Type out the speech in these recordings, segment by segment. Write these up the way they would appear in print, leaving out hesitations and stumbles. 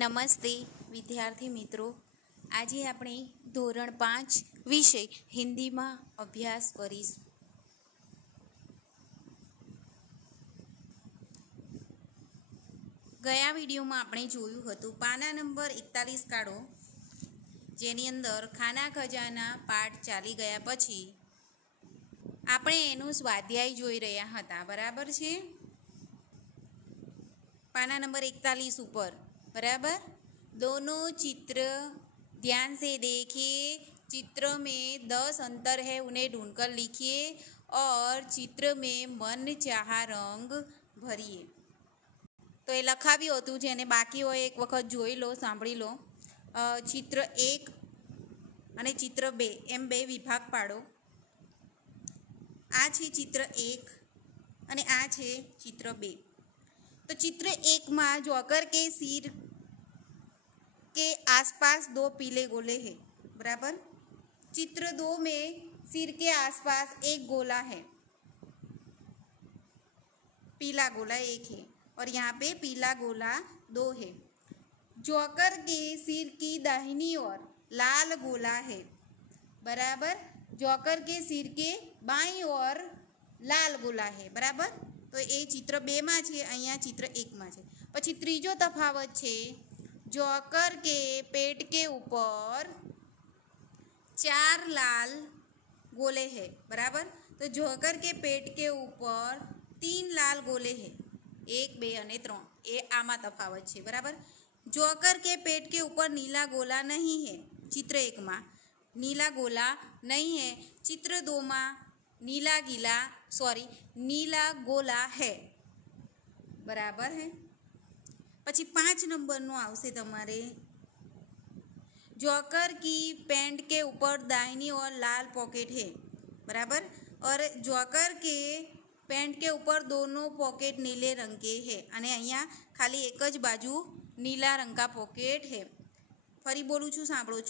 નમસ્તે વિદ્યાર્થી મિત્રો, આજે આપણે ધોરણ 5 વિષય હિન્દીમાં અભ્યાસ કરીશું. ગયા વિડીયોમાં આપણે જોયું હતું પાના નંબર 41 કાઢો, જેની અંદર ખાના ખજાના પાઠ ચાલી ગયા પછી આપણે એનું સ્વાધ્યાય જોઈ રહ્યા હતા. બરાબર છે? पाना नंबर 41 ऊपर. बराबर. दोनों चित्र ध्यान से देखिए. चित्र में 10 अंतर है, उन्हें ढूंढकर लिखिए और चित्र में मन चाहा रंग भरिए. तो ये लखाव्યું હતું, જેને બાકી હોય એક વખત જોઈ લો, સાંભળી લો. ચિત્ર 1 અને ચિત્ર 2 એમ બે વિભાગ પાડો. આ છે ચિત્ર 1 અને આ છે ચિત્ર 2. तो चित्र 1 में जोकर के सिर के आसपास 2 पीले गोले हैं. बराबर. चित्र 2 में सिर के आसपास एक गोला है, पीला गोला 1 है और यहाँ पे पीला गोला 2 है. जोकर के सिर की दाहिनी ओर लाल गोला है. बराबर. जोकर के सिर के बाईं ओर लाल गोला है. बराबर. तो ये चित्र 2 में है, अँ चित्र 1 में है. पछी तीजो तफावत है, जोकर के पेट के ऊपर 4 लाल गोले हैं. बराबर. तो जोकर के पेट के ऊपर 3 लाल गोले हैं, 1 2 और 3. ये आमा तफावत है. बराबर. जोकर के पेट के ऊपर नीला गोला नहीं है. चित्र 1 में नीला गोला नहीं है. चित्र 2 में नीला गोला है. बराबर है. पछी 5 नंबर नो आवशे तमारे. जोकर की पेंट के ऊपर दाहिनी ओर लाल पॉकेट है. बराबर. और जोकर के पेंट के ऊपर दोनों पॉकेट नीले रंग के है अने अहींया खाली एक ज बाजू नीला रंग का पॉकेट है. फरी बोलूँ छूँ, सांभळो.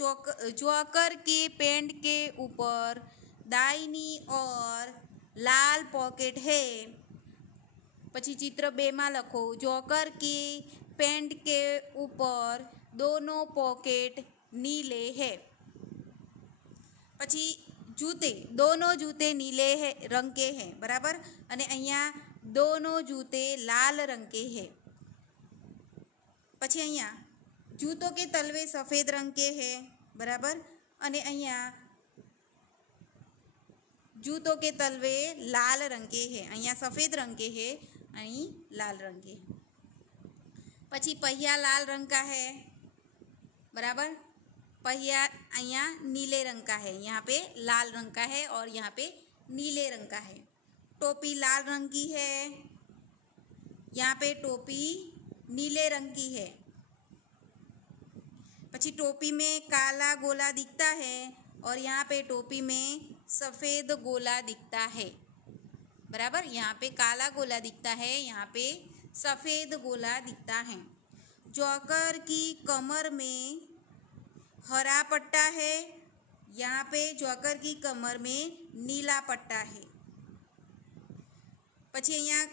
जोकर के पेंट के ऊपर दाहिनी ओर लाल पॉकेट है. पछी चित्र 2 में लखो, जोकर की पेंट के ऊपर दोनों पॉकेट नीले है. पछी जूते, दोनों जूते नीले है रंग के हैं. बराबर. अने अहींया दोनों जूते लाल रंग के हैं. पछी अहींया जूतों के तलवे सफ़ेद रंग के हैं. बराबर. अने अहींया जूतों के तलवे लाल रंग के हैं. अहींया सफ़ेद रंग के हैं, अहीं लाल रंग के. पछी पहिया लाल रंग का है. बराबर. पहिया अहींया नीले रंग का है, यहाँ पे लाल रंग का है और यहाँ पे नीले रंग का है. टोपी लाल रंग की है, यहाँ पे टोपी नीले रंग की है. पछी टोपी में काला गोला दिखता है और यहाँ पे टोपी में सफ़ेद गोला दिखता है. बराबर. यहाँ पे काला गोला दिखता है, यहाँ पे सफ़ेद गोला दिखता है. जोकर की कमर में हरा पट्टा है, यहाँ पे जोकर की कमर में नीला पट्टा है. पछी अहींया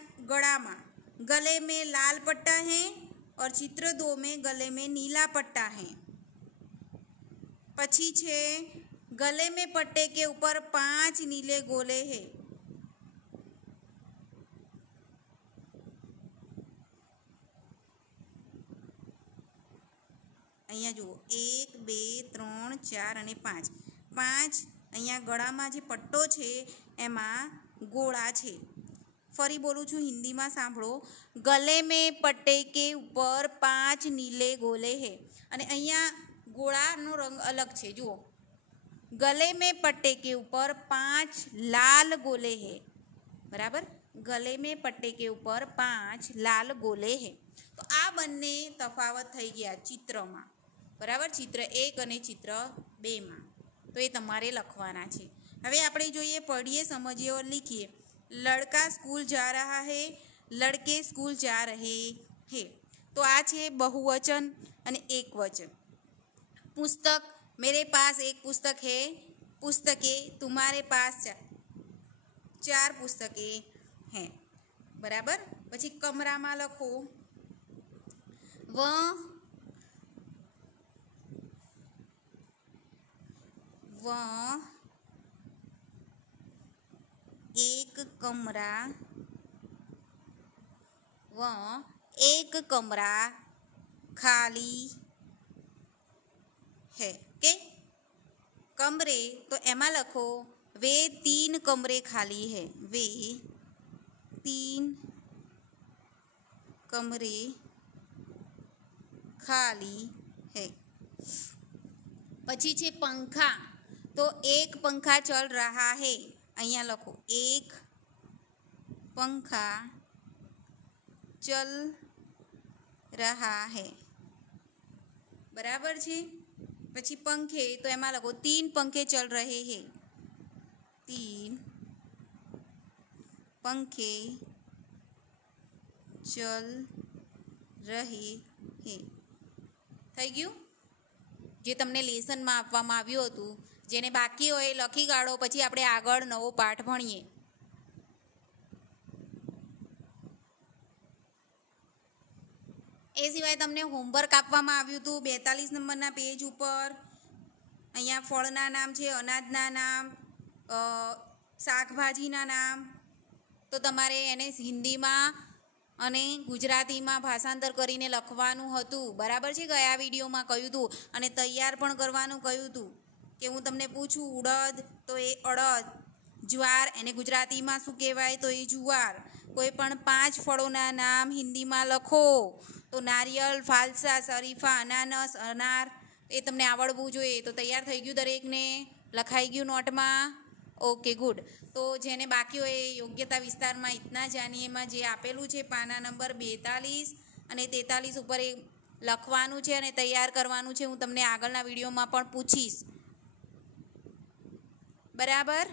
गले में लाल पट्टा है और चित्र 2 में गले में नीला पट्टा है. पछी छे गले में पट्टे के ऊपर 5 नीले गोले हैं. अहींया जुओ 1 2 3 4 અને 5 अहींया गळामां जे पट्टो छे एमां गोळा छे. फरी बोलूँ छूँ, हिंदी में सांभळो. गले में पट्टे के ऊपर 5 नीले गोले हैं. अने अहींया गोळानो रंग अलग छे. जुओ, गले में पट्टे के ऊपर 5 लाल गोले हैं. बराबर. गले में पट्टे के ऊपर 5 लाल गोले हैं. तो आ बंने तफावत थई गया चित्र में. बराबर. चित्र 1 અને चित्र 2 में. तो ये तमारे लखवाना छे. हवे आपणे जोईए, पढ़ीए, समझिए और लिखिए. लड़का स्कूल जा रहा है, लड़के स्कूल जा रहे हैं. तो आ छे बहुवचन अने एकवचन. पुस्तक, मेरे पास एक पुस्तक है. पुस्तकें, तुम्हारे पास 4 पुस्तकें हैं. बराबर. पछी कमरा में लखो, वह वह एक कमरा खाली है। ओके, कमरे तो एमा लखो वे 3 कमरे खाली है। वे 3 कमरे खाली है। पछी छे पंखा, तो एक पंखा चल रहा है। अहींया लखो एक पंखा चल रहा है। बराबर छे। पछी पंखे तो एमां लखो 3 पंखे चल रहे हैं। 3 पंखे चल रहे हैं। थई गयुं? जे तमने लेसનમાં આપવામાં આવ્યું હતું, જેને બાકી હોય લખી કાઢો, પછી આપણે આગળ નવો પાઠ ભણીએ। એ સિવાય તમને હોમવર્ક આપવામાં આવ્યું હતું 42 નંબરના પેજ ઉપર। અહીંયા ફળના નામ છે, અનાજના નામ, શાકભાજીના નામ, તો તમારે એને હિન્દીમાં અને ગુજરાતીમાં ભાષાંતર કરીને લખવાનું હતું। બરાબર છે? ગયા વિડીયોમાં કહ્યું હતું અને તૈયાર પણ કરવાનું કહ્યું હતું કે હું તમને પૂછું ઉડદ તો એ અડદ, જ્વાર એને ગુજરાતીમાં શું કહેવાય તો એ જુવાર। કોઈ પણ 5 ફળોના નામ હિન્દીમાં લખો તો નારિયેળ, ફાલસા, શરીફા, અનાનસ, અનાર એ તમને આવડવું જોઈએ। તો તૈયાર થઈ ગયું દરેકને? લખાઈ ગયું નોટમાં? Okay, good. તો જેને બાકી હોય એ યોગ્યતા વિસ્તારમાં ઇતના જાનીએમાં જે આપેલું છે પાના નંબર 42 અને 43 ઉપર એ લખવાનું છે અને તૈયાર કરવાનું છે। હું તમને આગળના વિડીયોમાં પણ પૂછીશ। બરાબર?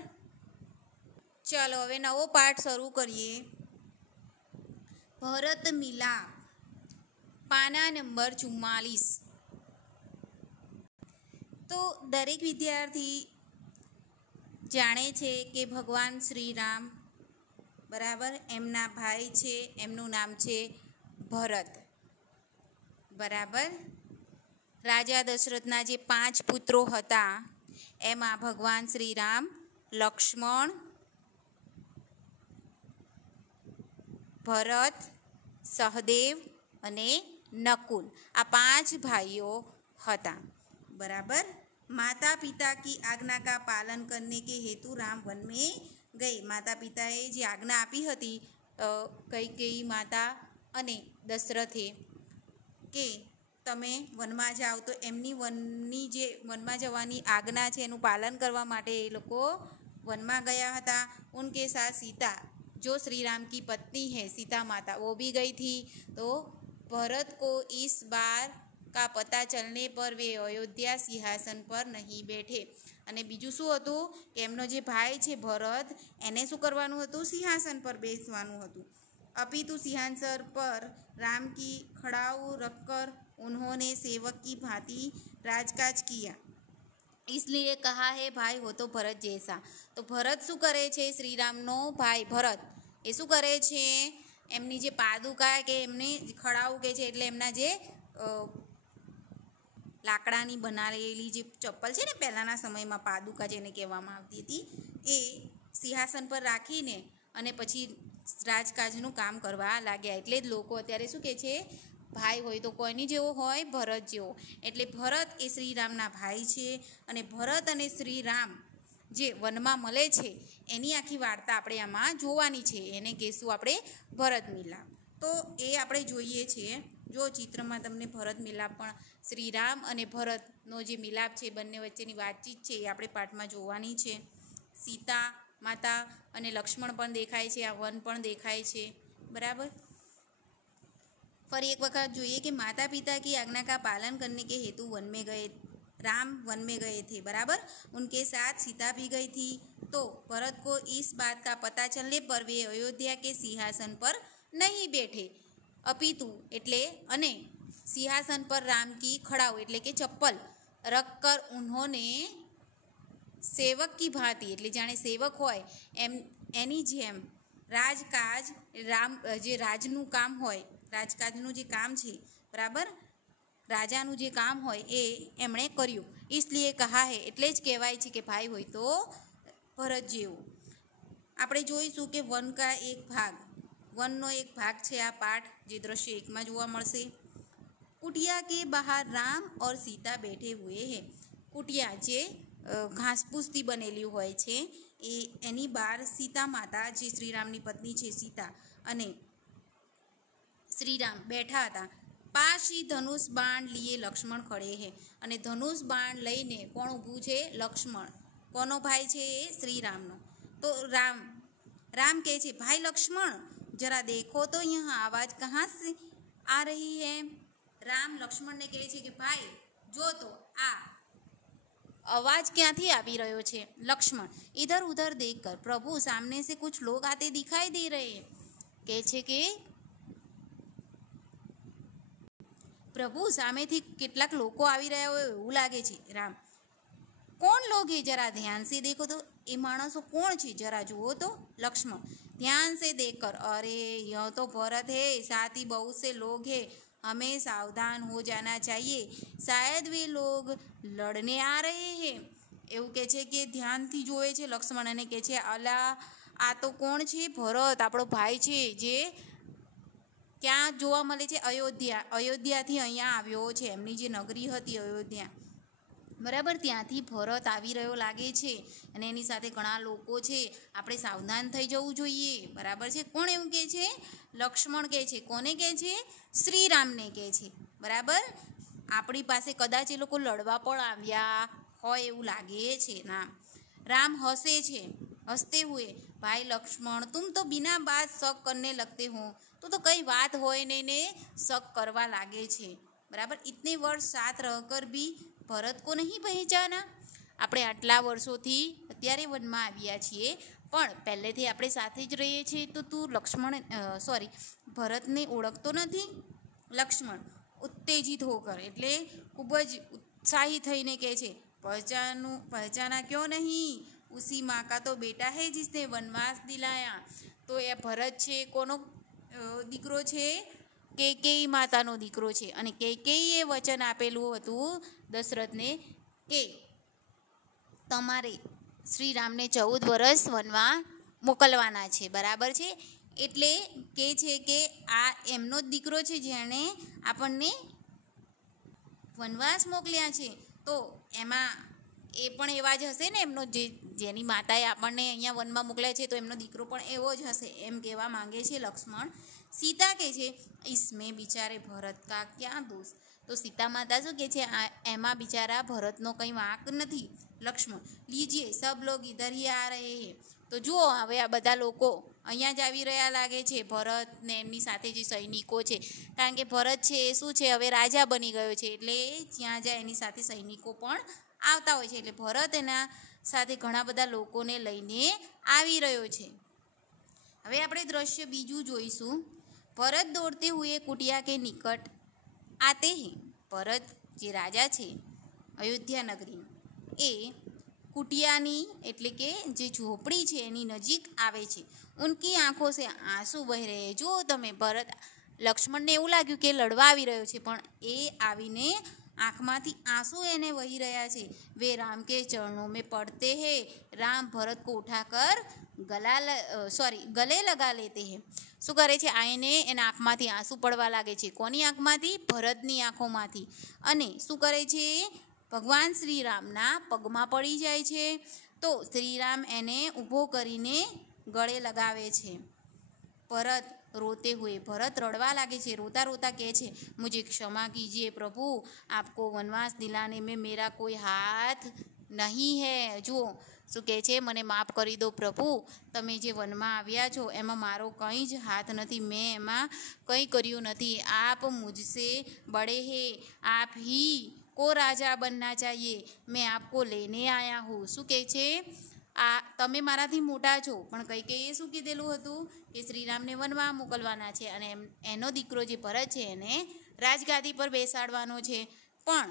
ચલો હવે નવો પાઠ શરૂ કરીએ। ભરત મિલાપ, પાના નંબર 44। તો દરેક વિદ્યાર્થી જાણે છે કે ભગવાન શ્રી રામ, બરાબર, એમના ભાઈ છે, એમનું નામ છે ભરત। બરાબર? રાજા દશરથના જે 5 પુત્રો હતા એમાં ભગવાન શ્રી રામ, લક્ષ્મણ, ભરત, સહદેવ અને નકુલ, આ 5 ભાઈઓ હતા। बराबर? माता पिता की आज्ञा का पालन करने के हेतु राम वन में गए। माता पिताए जे आज्ञा आपी हती कैकेयी माता अने दशरथे के तमे वनमा जाओ, तो एमनी वननी जे वनमा जवानी आज्ञा छे एनुं पालन करवा माटे ए लोको वनमा गया हता। उनके साथ सीता जो श्री राम की पत्नी है सीता माता वो भी गई थी। तो भरत को इस बार का पता चलने पर वे अयोध्या सिंहासन पर नहीं बैठे। अने बीजू शुं हतुं के एमनो जे भाई छे भरत एने शुं करवानुं हतुं? सिंहासन पर बेसवानुं हतुं। अपितु सिंहासन पर राम की खड़ाऊ रखकर उन्होंने सेवक की भांति राजकाज किया, इसलिए कहा है भाई हो तो भरत जैसा। तो भरत शुं करे छे? श्रीरामनो भाई भरत ए शुं करे छे? एमनी जे पादुका के एमने खड़ाऊ के छे एटले एमना जे लाकडानी बनावेली जे चप्पल छे ने पहेलाना समयमां पादुका जेने कहेवामां आवती हती ए सिंहासन पर राखीने अने पछी राजकाजनुं काम करवा लाग्या। एटले ज लोको अत्यारे शुं कहे छे? भाई होय तो कोईनी जेवो होय? भरत जेवो। एटले भरत ए श्रीरामना भाई छे अने भरत अने श्रीराम जे वनमां मळे छे एनी आखी वार्ता आपणे आमां जोवानी छे। एने कहेशुं आपणे भरत मिलाप। तो ए आपणे जोईए छीए। जो चित्रमां तमने भरत मिलाप पण श्रीराम अने भरतनो जे मिलाप छे बंने वच्चेनी वातचीत छे ए आपणे पाठमां जोवानी छे। सीता माता अने लक्ष्मण पण देखाय छे, आ वन पण देखाय छे। बराबर? फरी एक वखत जोईए कि माता पिता की आज्ञा का पालन करने के हेतु वन में गए, राम वन में गए थे। बराबर? उनके साथ सीता भी गई थी। तो भरत को इस बात का पता चलने पर वे अयोध्या के सिंहासन पर नहीं बैठे। अपितु एटले अने सिंहासन पर राम की खड़ाऊ एटले के चप्पल रखकर उन्होंने सेवक की भांति एटले जाणे सेवक होय एम एनी जेम राजकाज राम जे राजनु काम होय राजकाजनु जे काम छे, बराबर, રાજાનું જે કામ હોય એ એમણે કર્યું. इसलिए કહા હે એટલે જ કહેવાય છે કે ભાઈ હોય તો ભરત જેવું. આપણે જોઈશું કે વન કા એક ભાગ, વનનો એક ભાગ છે આ પાઠ, જે દ્રશ્ય 1માં જોવા મળશે. कुटिया के बाहर राम और सीता बैठे हुए हैं. कुटिया જે ઘાસપૂસથી બનેલી હોય છે એની બહાર સીતા માતા, જે શ્રીરામની પત્ની છે સીતા, અને શ્રીરામ બેઠા હતા. पास ही धनुष बाण लिए लक्ष्मण खड़े हैं. અને ધનુષ બાણ લઈને કોણ ઊભું છે? લક્ષ્મણ. કોનો ભાઈ છે એ? શ્રીરામનો. તો રામ કહે છે ભાઈ લક્ષ્મણ જરા દેખો તો यहाँ आवाज़ कहाँ से आ रही है. રામ લક્ષ્મણને કહે છે કે ભાઈ જો તો આ आवाज ક્યાંથી આવી રહ્યો છે? લક્ષ્મણ इधर उधर देखकर प्रभु सामने से कुछ लोग आते दिखाई दे रहे हैं. કહે છે કે પ્રભુ સામેથી કેટલાક લોકો આવી રહ્યા હોય એવું લાગે છે. રામ કોણ લોગ હે જરા ધ્યાન સે દેખો તો. એ માણસો કોણ છે જરા જુઓ તો. લક્ષ્મણ ध्यान से देखकर अरे यह तो भरत है, साथ ही बहुत से लोग हैं, हमें सावधान हो जाना चाहिए, शायद वे लोग लड़ने आ रहे हैं. એવું કહે છે કે ધ્યાનથી જોવે છે લક્ષ્મણ અને કહે છે અલા આ તો કોણ છે? ભરત, આપણો ભાઈ છે, જે ક્યાં જોવા મળે છે? અયોધ્યાથી અહીંયા આવ્યો છે. એમની જે નગરી હતી અયોધ્યા, બરાબર, ત્યાંથી ભરત આવી રહ્યો લાગે છે અને એની સાથે ઘણા લોકો છે, આપણે સાવધાન થઈ જવું જોઈએ. બરાબર છે. કોણ એવું કહે છે? લક્ષ્મણ કહે છે. કોને કહે છે? શ્રીરામને કહે છે. બરાબર. આપણી પાસે કદાચ એ લોકો લડવા પણ આવ્યા હોય એવું લાગે છે. ના, રામ હસે છે. હસતે હુએ ભાઈ લક્ષ્મણ તુમ તો બિના બાત શક કરને લગતે હો. તો કઈ વાત હોય ને શક કરવા લાગે છે. બરાબર. ઇતને વર્ષ સાથ રહકર ભી ભરત કો નહીં પહેચાના. આપણે આટલા વર્ષોથી અત્યારે વનમાં આવ્યા છીએ, પણ પહેલેથી આપણે સાથે જ રહીએ છીએ, તો તું ભરતને ઓળખતો નથી? લક્ષ્મણ ઉત્તેજિત હોકર એટલે ખૂબ જ ઉત્સાહી થઈને કહે છે પહેચાના ક્યો નહીં, ઉસી માँ का तो बेटा है जिसने वनवास दिलाया. તો એ ભરત છે કોનો દીકરો છે? કૈકેયી માતાનો દીકરો છે. અને કૈકેયીએ વચન આપેલું હતું દશરથને કે તમારે શ્રીરામને 14 વર્ષ વનમાં મોકલવાના છે. બરાબર છે. એટલે કહે છે કે આ એમનો જ દીકરો છે જેણે આપણને વનવાસ મોકલ્યા છે. તો એમાં એ પણ એવા જ હશે ને, એમનો જેની માતાએ આપણને અહીંયા વનમાં મોકલ્યા છે, તો એમનો દીકરો પણ એવો જ હશે, એમ કહેવા માંગે છે લક્ષ્મણ. સીતા કહે છે इसमें બિચારે ભરત કા ક્યાં દોષ. તો સીતા માતા શું કહે છે? એમાં બિચારા ભરતનો કંઈ વાંક નથી. લક્ષ્મણ લીજીએ સબ લોગ ઇધર હી આ રહે હે. તો જુઓ હવે આ બધા લોકો અહીંયા જ આવી રહ્યા લાગે છે, ભરત ને એમની સાથે જે સૈનિકો છે. કારણ કે ભરત છે એ શું છે, હવે રાજા બની ગયો છે, એટલે જ્યાં જાય એની સાથે સૈનિકો પણ આવતા હોય છે. એટલે ભરત એના સાથે ઘણા બધા લોકોને લઈને આવી રહ્યો છે. હવે આપણે દ્રશ્ય બીજું જોઈશું. ભરત દોડતે હુએ કુટિયા કે નિકટ આતે હે. ભરત જે રાજા છે અયોધ્યા નગરી, એ કુટિયાની એટલે કે જે ઝોપડી છે એની નજીક આવે છે. ઉનકી આંખો સે આંસુ વહી રહે. જો તમે ભરત, લક્ષ્મણને એવું લાગ્યું કે લડવા આવી રહ્યો છે, પણ એ આવીને આંખમાંથી આંસુ એને વહી રહ્યા છે. વે રામ કે ચરણોं में પડતે હે. રામ ભરત को उठाकर ગલે લગા લેતે હે. શું કરે છે? આઈને એના આંખમાંથી આંસુ પડવા લાગે છે. કોની આંખમાંથી? ભરતની આંખોમાંથી. અને શું કરે છે? ભગવાન શ્રીરામના પગમાં પડી જાય છે. તો શ્રીરામ એને ઊભો કરીને ગળે લગાવે છે. ભરત રોતે હુએ. ભરત રડવા લાગે છે. રોતા રોતા કહે છે મુझे क्षमा कीजिए प्रभु, आपको वनवास दिलाने में मेरा कोई हाथ नहीं है. જુઓ શું કહે છે? મને માફ કરી દો પ્રભુ, તમે જે વનમાં આવ્યા છો એમાં મારો કંઈ જ હાથ નથી, મેં એમાં કંઈ કર્યું નથી. આપ મુझसे बड़े હે, આપ ही को राजा बनना चाहिए, मैं आपको लेने आया हूँ. શું કહે છે? આ તમે મારાથી મોટા છો, પણ કૈકેયીએ શું કીધેલું હતું કે શ્રીરામને વનમાં મોકલવાના છે અને એનો દીકરો જે ભરત છે એને રાજગાદી પર બેસાડવાનો છે. પણ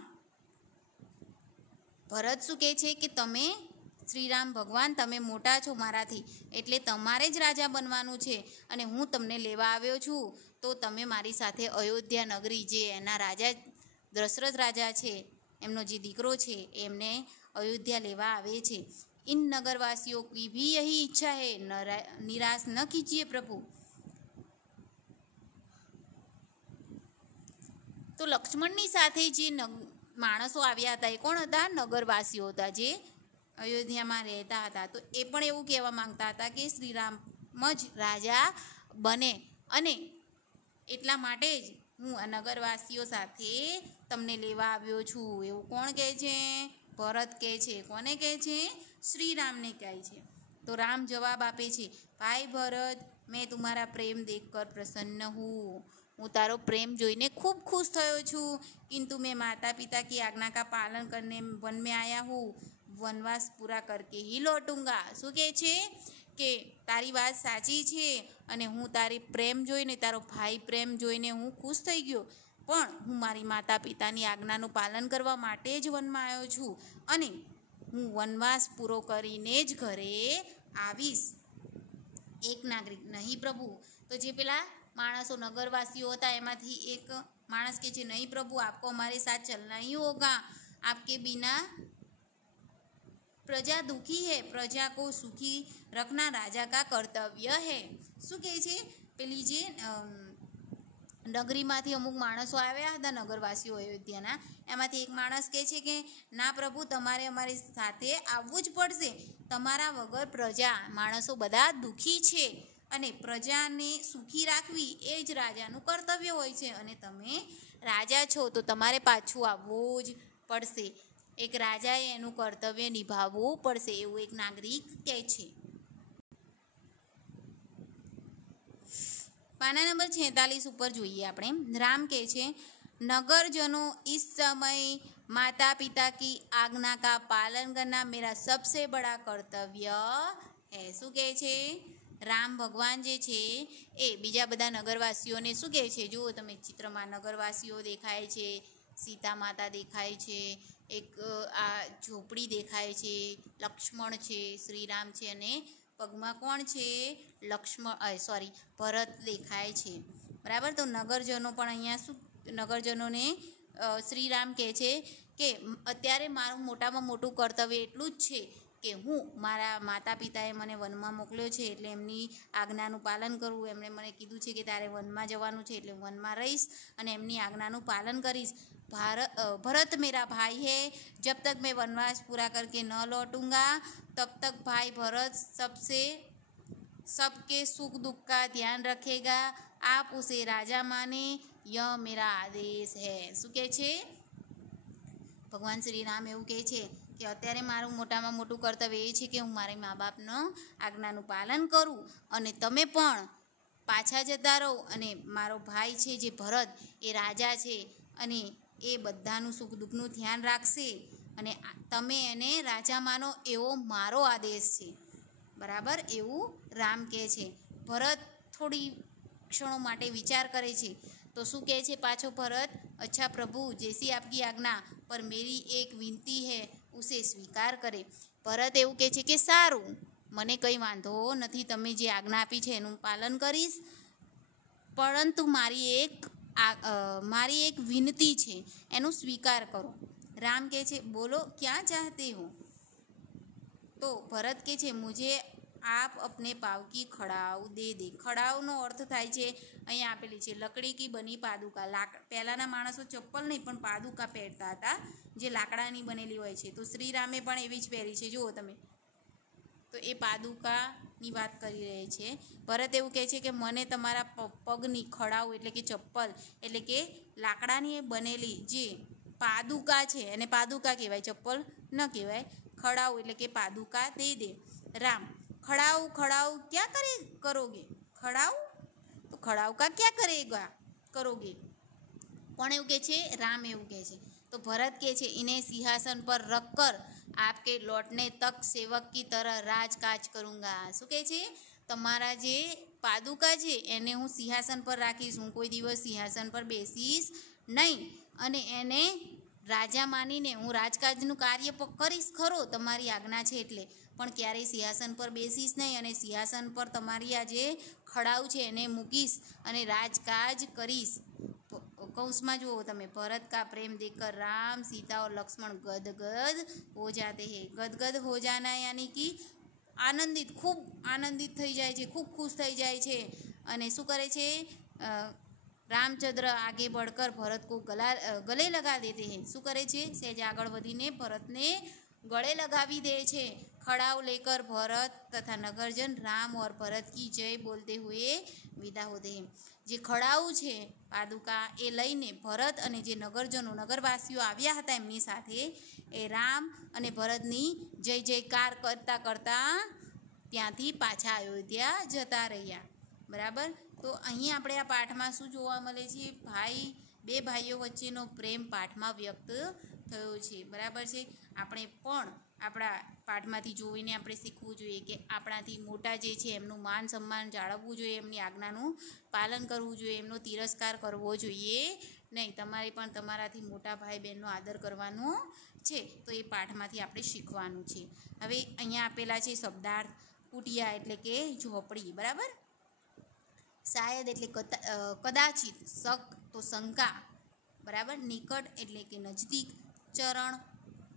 ભરત શું કહે છે કે તમે શ્રીરામ ભગવાન, તમે મોટા છો મારાથી, એટલે તમારે જ રાજા બનવાનું છે અને હું તમને લેવા આવ્યો છું. તો તમે મારી સાથે અયોધ્યા નગરી, જે એના રાજા દશરથ રાજા છે એમનો જે દીકરો છે એમને અયોધ્યા લેવા આવે છે। इन नगरवासियों की भी यही इच्छा है, निराश न कीजिए प्रभु। तो लक्ष्मणની સાથે જે માણસો આવ્યા હતા એ કોણ હતા? નગરવાસીઓ હતા, જે અયોધ્યામાં રહેતા હતા। તો એ પણ એવું કહેવા માંગતા હતા કે શ્રીરામ જ રાજા બને, અને એટલા માટે જ હું આ નગરવાસીઓ સાથે તમને લેવા આવ્યો છું, એવું કોણ કહે છે? ભરત કહે છે। કોને કહે છે? શ્રીરામને કહે છે। તો રામ જવાબ આપે છે, ભાઈ ભરત, मैं तुम्हारा प्रेम देखकर प्रसन्न हूँ, હું તારો પ્રેમ જોઈને ખૂબ ખુશ થયો છું, किंतु मैं माता पिता की आज्ञा का पालन करने वन में आया हूँ, वनवास पूरा करके ही लौटूंगा। શું કહે છે કે તારી વાત સાચી છે અને હું તારી પ્રેમ જોઈને, તારો ભાઈ પ્રેમ જોઈને હું ખુશ થઈ ગયો, પણ હું મારી માતા પિતાની આજ્ઞાનું પાલન કરવા માટે જ વનમાં આવ્યો છું અને હું વનવાસ પૂરો કરીને જ ઘરે આવીશ। એક નાગરિક નહીં પ્રભુ। તો જે પેલા માણસો નગરવાસીઓ હતા એમાંથી એક માણસ કે છે, નહીં પ્રભુ, આપકો हमारे साथ चलना ही होगा, आपके बिना प्रजा दुखी है, प्रजा को सुखी रखना राजा का कर्तव्य है। શું કહે છે? પેલી જે નગરીમાંથી અમુક માણસો આવ્યા હતા, નગરવાસીઓ અયોધ્યાના, એમાંથી એક માણસ કહે છે કે ના પ્રભુ, તમારે અમારી સાથે આવવું જ પડશે, તમારા વગર પ્રજા, માણસો બધા દુઃખી છે અને પ્રજાને સુખી રાખવી એ જ રાજાનું કર્તવ્ય હોય છે, અને તમે રાજા છો તો તમારે પાછું આવવું જ પડશે, એક રાજાએ એનું કર્તવ્ય નિભાવવું પડશે, એવું એક નાગરિક કહે છે। पाना नंबर 46 ऊपर જોઈએ આપણે। राम કહે છે, नगरजनों इस समय माता पिता की आज्ञा का पालन करना मेरा सबसे बड़ा कर्तव्य है। શું કહે છે? રામ ભગવાન જે છે એ બીજા બધા નગરવાસીઓને શું કહે છે? જુઓ તમે ચિત્રમાં નગરવાસીઓ દેખાય છે, સીતા માતા દેખાય છે, એક આ ઝૂંપડી દેખાય છે, લક્ષ્મણ છે, શ્રીરામ છે, અને પગમાં કોણ છે? ભરત દેખાય છે, બરાબર। તો નગરજનો પણ અહીંયા શું, નગરજનોને શ્રીરામ કહે છે કે અત્યારે મારું મોટામાં મોટું કર્તવ્ય એટલું જ છે કે હું મારા માતા પિતાએ મને વનમાં મોકલ્યો છે એટલે એમની આજ્ઞાનું પાલન કરવું। એમણે મને કીધું છે કે તારે વનમાં જવાનું છે એટલે વનમાં રહીશ અને એમની આજ્ઞાનું પાલન કરીશ। भरत मेरा भाई है, जब तक मैं वनवास पूरा करके न लौटूंगा तब तक भाई भरत सबके सुख दुख का ध्यान रखेगा, आप उसे राजा माने, यह मेरा आदेश है। શું કહે છે? ભગવાન શ્રી રામ એવું કહે છે કે અત્યારે મારું મોટામાં મોટું કર્તવ્ય એ છે કે હું મારા મા બાપનો આજ્ઞાનું પાલન કરું અને તમે પણ પાછા જતા રહો, અને મારો ભાઈ છે જે ભરત એ રાજા છે અને એ બધાનું સુખ દુઃખનું ધ્યાન રાખશે અને તમે એને રાજા માનો એવો મારો આદેશ છે, બરાબર, એવું રામ કહે છે। ભરત થોડી ક્ષણો માટે વિચાર કરે છે તો શું કહે છે પાછો ભરત? अच्छा प्रभु, जैसी आपकी आज्ञा, पर मेरी एक विनती है, उसे स्वीकार करे। ભરત એવું કહે છે કે સારું, મને કંઈ વાંધો નથી, તમે જે આજ્ઞા આપી છે એનું પાલન કરીશ, પરંતુ મારી એક વિનંતી છે, એનું સ્વીકાર કરો। રામ કહે છે, બોલો ક્યાં ચાહતે હો? તો ભરત કહે છે, મુझे आप अपने पाव की खड़ाऊ दे दे। खड़ाऊનો અર્થ થાય છે અહીંયા આપેલી છે લકડી કી બની પાદુકા। પહેલાંના માણસો ચપ્પલ નહીં પણ પાદુકા પહેરતા હતા જે લાકડાની બનેલી હોય છે, તો શ્રીરામે પણ એવી જ પહેરી છે, જુઓ તમે, તો એ પાદુકાની વાત કરી રહી છે। ભરત એવું કહે છે કે મને તમારા પગની ખડાઉ એટલે કે ચપ્પલ એટલે કે લાકડાની બનેલી જે પાદુકા છે એને પાદુકા કહેવાય, ચપ્પલ ન કહેવાય, ખડાઉ એટલે કે પાદુકા દે દે। રામ, खड़ाऊ खड़ाऊ क्या करोगे? खड़ाऊ तो खड़ाऊ का क्या करोगे? कौन એવું કહે છે? રામ એવું કહે છે। तो भरत કહે છે, इन्हें सिंहासन पर रखकर आपके लौटने तक सेवक की तरह राजकाज करूँगा। શું કહે છે? તમારા જે પાદુકા છે એને હું સિંહાસન પર રાખીશ, હું કોઈ દિવસ સિંહાસન પર બેસીશ નહીં, અને એને રાજા માનીને હું રાજકાજનું કાર્ય કરીશ ખરો, તમારી આજ્ઞા છે એટલે, પણ ક્યારેય સિંહાસન પર બેસીશ નહીં, અને સિંહાસન પર તમારી આ જે ખડાઉ છે એને મૂકીશ અને રાજકાજ કરીશ। कौंस में जुओ तमे, भरत का प्रेम देखकर राम सीता और लक्ष्मण गदगद हो जाते हैं। गदगद हो जाना यानी कि आनंदित, खूब आनंदित थई जाए छे, खूब खुश थई जाए छे। अने शुं करे छे, रामचंद्र आगे बढ़कर भरत को गले लगा देते हैं। शू करे छे, सहज आगळ वधीने भरत ने गले लगावी दे छे। खड़ाऊ लेकर भरत तथा नगरजन राम और भरत की जय बोलते हुए विदा होते हैं। जे खड़ाऊ छे पादुका ए लईने भरत अने जे नगरजनो नगरवासीओ आव्या हता एमनी साथे ए राम अने भरतनी जय जयकार करता करता त्यांथी पाछा अयोध्या जता रह्या। बराबर। तो અહીં આપણે આ પાઠમાં શું જોવા મળે છે, બે ભાઈઓ વચ્ચેનો પ્રેમ પાઠમાં વ્યક્ત થયો છે। બરાબર છે। આપણે પણ આપણા પાઠમાંથી જોઈને આપણે શીખવું જોઈએ કે આપણાથી મોટા જે છે એમનું માન સન્માન જાળવવું જોઈએ, એમની આજ્ઞાનું પાલન કરવું જોઈએ, એમનો તિરસ્કાર કરવો જોઈએ નહીં। તમારે પણ તમારાથી મોટા ભાઈ બહેનનો આદર કરવાનો છે। તો એ પાઠમાંથી આપણે શીખવાનું છે। હવે અહીંયા આપેલા છે શબ્દાર્થ। કુટિયા એટલે કે ઝોપડી। બરાબર। शायद एटले कदाचित, शक तो शंका। बराबर। निकट एटले के नजदीक। चरण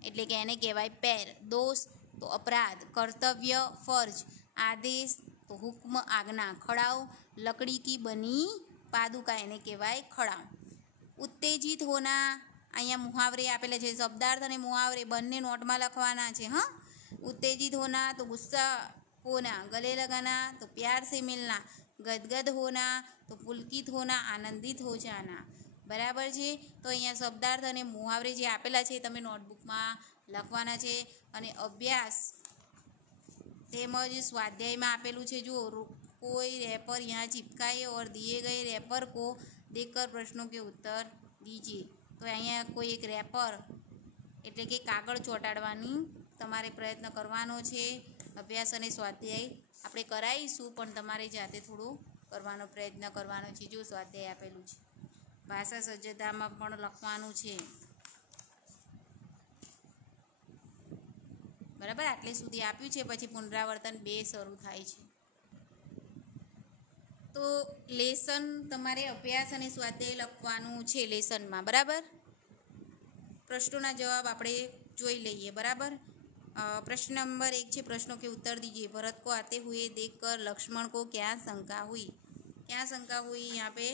एटले के एने कहेवाय पैर। दोष तो अपराध। कर्तव्य फर्ज। आदेश तो हुक्म आज्ञा। खड़ाऊ लकड़ी की बनी पादुका एने कहेवाय खड़ाऊ। उत्तेजित होना, अहींया मुहावरे आपेला छे, शब्दार्थ अने मुहावरे बंने नोटमां लखवाना छे। हाँ, उत्तेजित होना तो गुस्सा होना, गले लगाना तो प्यार से मिलना, गदगद होना तो पुलकित होना, आनंदित हो जाना। बराबर है। तो अहींया शब्दार्थ अने मुहावरे जे आपेला छे तमे नोटबुक में लखवाना छे। अने अभ्यास तेमज स्वाध्याय में आपेलू छे। जो कोई रैपर यहाँ चिपकाए और दिए गए रैपर को देखकर प्रश्नों के उत्तर दीजिए। तो अहींया कोई एक रैपर एटले के कागळ ચોંટાડવાની તમારે પ્રયત્ન કરવાનો છે। अभ्यास अने स्वाध्याय આપણે કરાવીશું, પણ તમારે જાતે થોડું કરવાનો પ્રયત્ન કરવાનો છે। જો સ્વાધ્યાય આપેલું છે, ભાષા સજ્જતામાં પણ લખવાનું છે। બરાબર। આટલે સુધી આપ્યું છે, પછી પુનરાવર્તન 2 શરૂ થાય છે। તો લેસન તમારે અભ્યાસ અને સ્વાધ્યાય લખવાનું છે લેસનમાં। બરાબર। પ્રશ્નોના જવાબ આપણે જોઈ લઈએ। બરાબર। प्रश्न नंबर 1 છે, प्रश्नों के उत्तर दीजिए। भरत को आते हुए देखकर लक्ष्मण को क्या शंका हुई? क्या शंका हुई? यहाँ पे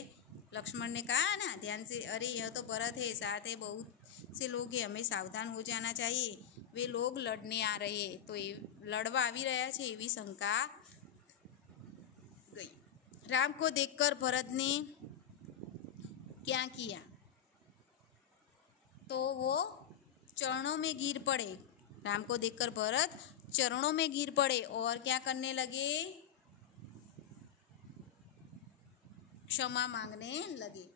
लक्ष्मण ने कहा ना ध्यान से, अरे यह तो भरत है, साथ है बहुत से लोग हैं, हमें सावधान हो जाना चाहिए, वे लोग लड़ने आ रहे हैं। तो ये लड़वा आवी रह्या छे एवी शंका गई। राम को देखकर भरत ने क्या किया? तो वो चरणों में गिर पड़े। राम को देखकर भरत चरणों में गिर पड़े और क्या करने लगे? क्षमा मांगने लगे।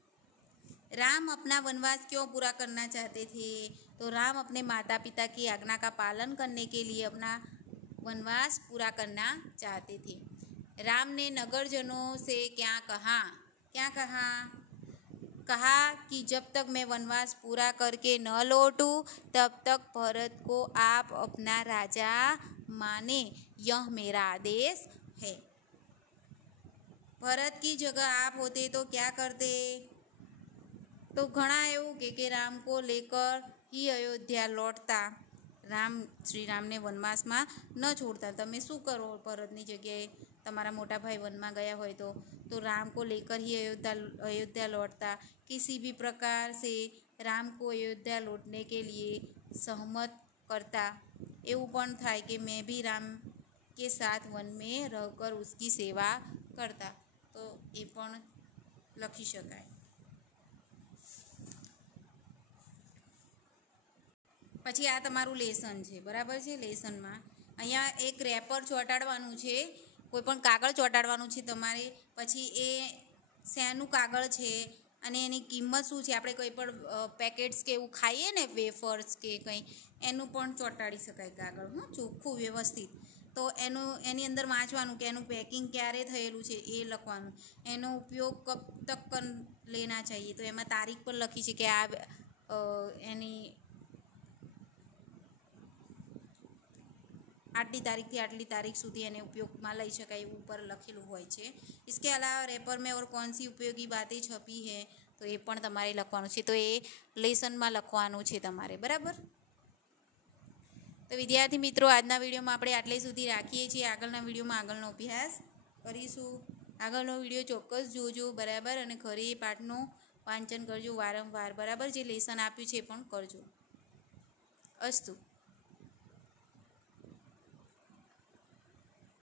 राम अपना वनवास क्यों पूरा करना चाहते थे? तो राम अपने माता पिता की आज्ञा का पालन करने के लिए अपना वनवास पूरा करना चाहते थे। राम ने नगरजनों से क्या कहा? क्या कहा? कहा कि जब तक मैं वनवास पूरा करके न लौटूं तब तक भरत को आप अपना राजा माने, यह मेरा आदेश है। भरत की जगह आप होते तो क्या करते? तो घणा एवं के राम को लेकर ही अयोध्या लौटता। श्री राम ने वनवास में न छोड़ता। तमे शू करो भरतनी जगह? तमारा मोटा भाई वन में गया हो तो राम को लेकर ही अयोध्या लौटता। किसी भी प्रकार से राम को अयोध्या लौटने के लिए सहमत करता। एवं पण थाय कि मैं भी राम के साथ वन में रहकर उसकी सेवा करता। तो ये पण लखी शकाय। पछी आ तमारुं लेसन छे। बराबर छे। लेसन में अहींया एक रेपर ચોંટાડવાનું છે, कोईपण कागळ ચોંટાડવાનું છે તમારે। पछी ए શેનું કાગળ છે અને એની કિંમત શું છે? આપણે કોઈ પણ પેકેટ્સ કે એવું ખાઈએ ને, વેફર્સ કે કંઈ, એનું પણ ચોંટાડી શકાય કાગળ। હા, ચોખ્ખું વ્યવસ્થિત। તો એની અંદર વાંચવાનું કે એનું પેકિંગ ક્યારે થયેલું છે એ લખવાનું। એનો ઉપયોગ કબ તક લેના ચાહીએ, તો એમાં તારીખ પણ લખી છે કે આ એની आटली तारीख थी आटली तारीख सुधी एने उपयोग में लई शकाय ऊपर लखेलू होय छे। इसके अलावा रेपर में और कौन सी उपयोगी बातें छपी है? તો એ પણ તમારે લખવાનું છે. તો એ લેસનમાં લખવાનું છે તમારે, બરાબર. તો વિદ્યાર્થી મિત્રો, આજના વિડીયોમાં આપણે આટલે સુધી રાખીએ છીએ. આગળના વિડીયોમાં આગળનો અભ્યાસ કરીશું. આગળનો વિડીયો ચોક્કસ જોજો, બરાબર. અને ઘરે એ પાઠનું વાંચન કરજો વારંવાર, બરાબર. જે લેસન આપ્યું છે એ પણ કરજો. અસ્તુ.